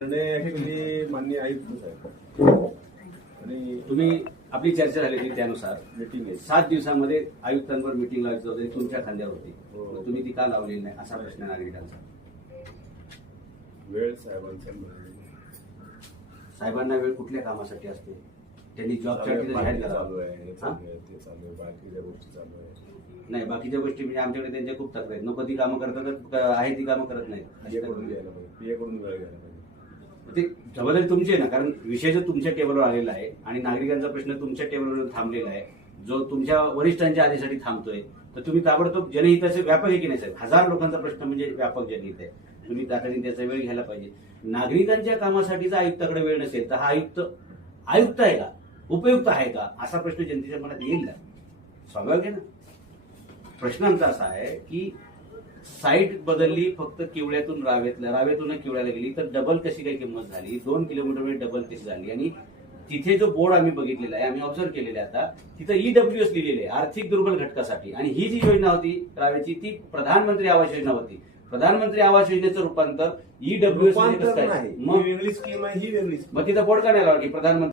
निर्णय ऍक्च्युली मान्य आयुक्त साहेब. आणि तुम्ही आपली चर्चा झालेली त्यानुसार. मीटिंग आहे. सात दिवसामध्ये आयुक्तांवर मिटिंग लावायची होती तुमच्या खांद्यावर होती. मग तुम्ही ती का लावलेली नाही? असा प्रश्न आहे नागरिकांचा. वेळ साहेबांचा मिळाली. साहेबांना वेळ कुठल्या कामासाठी असते? त्यांनी जॉबसाठी जाहीर चालू आहे हे चालू आहे ते चालू आहे बाकीच्या गोष्टी चालू आहे. नाही बाकीच्या गोष्टी म्हणजे आमच्याकडे त्यांच्या खूप तक्रार आहेत. नको ती कामं करतात तर आहे ती कामं करत कडून तक्रार. घ्यायला पाहिजे कडून वेळ घ्यायला पाहिजे. ते जबाबदारी तुमची आहे ना कारण विषय जो तुमच्या टेबलवर आलेला आहे आणि नागरिकांचा प्रश्न तुमच्या टेबलवर थांबलेला आहे जो तुमच्या वरिष्ठांच्या आधीसाठी थांबतोय तर तुम्ही ताबडतोब जनहिताचे व्यापक आहे की नाही साहेब? हजार लोकांचा प्रश्न म्हणजे व्यापक जनहित आहे. तुम्ही तातडीने त्याचा वेळ घ्यायला पाहिजे. नागरिकांच्या कामासाठी जर आयुक्ताकडे वेळ नसेल तर हा आयुक्त आयुक्त आहे का? उपयुक्त आहे का? असा प्रश्न जनतेच्या मनात येईल ना. स्वाभाविक आहे ना? प्रश्न आमचा असा आहे की साईट बदलली फक्त किवळ्यातून रावेतल्या रावेतून किवळ्याला गेली तर डबल कशी काही किंमत झाली? दोन किलोमीटर डबल कशी झाली? आणि तिथे जो बोर्ड आम्ही बघितलेला आहे आम्ही ऑब्झर्व केलेला आता तिथं ईडब्ल्यू एस लिहिलेले आहे आर्थिक दुर्बल घटकासाठी. आणि ही जी योजना होती रावेची ती प्रधानमंत्री आवास योजना होती. प्रधानमंत्री आवास योजनेचं रूपांतर ईडब्ल्यू एस रूपांतर नाही. मग वेगळी स्कीम आहे ही वेगळी मग तिथं बोर्ड का नाही लावा की प्रधानमंत्री